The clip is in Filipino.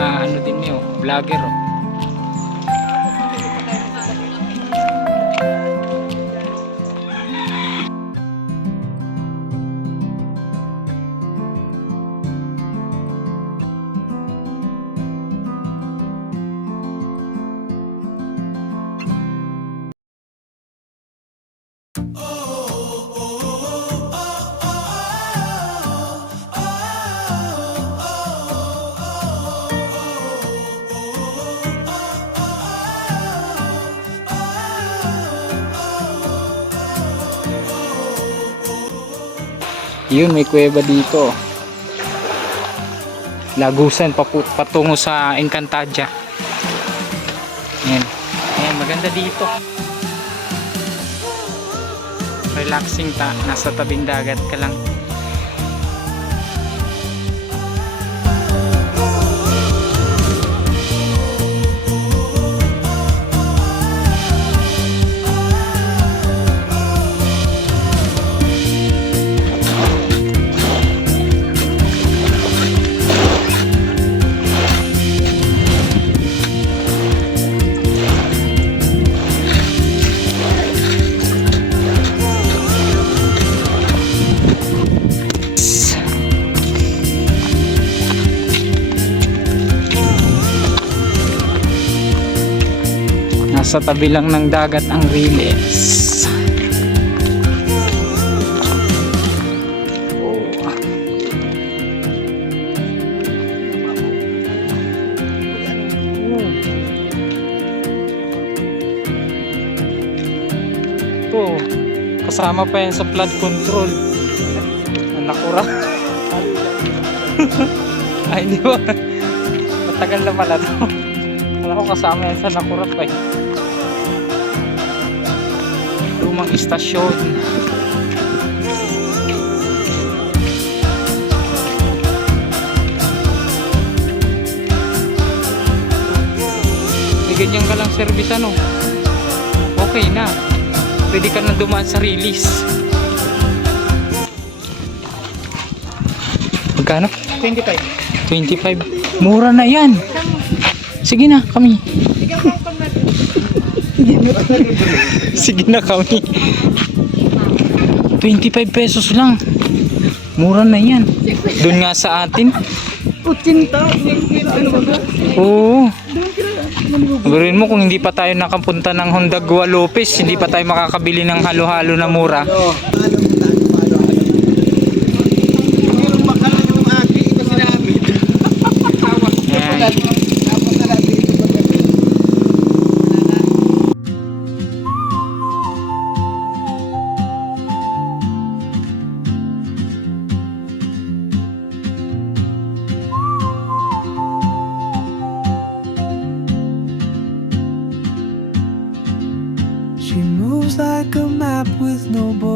ano din yun, vlogger oh. Yun, may kuweba dito. Lagusan patungo sa Encantadia. Ayan. Ayan, maganda dito. Relaxing ta. Nasa tabing dagat ka lang. Nasa tabi lang ng dagat ang Riles. Oh. Oh. Kasama pa yan sa flood control. Nakura. Ay, di ba? Matagal na pala to. Wala ko kasama yan sa nakura pa eh. Lumang istasyon. May ganyan ka lang service ano. Okay na. Pwede ka na dumaan sa release. Magkano? 25. 25. Mura na yan. Sige na kami. Sige na kami. 25 pesos lang. Mura na yan. Doon nga sa atin. 80. Ano ba? Oo. Sabihin mo kung hindi pa tayo nakapunta ng Honda Guadalupe, hindi pa tayo makakabili ng halo-halo na mura. She moves like a map with no borders.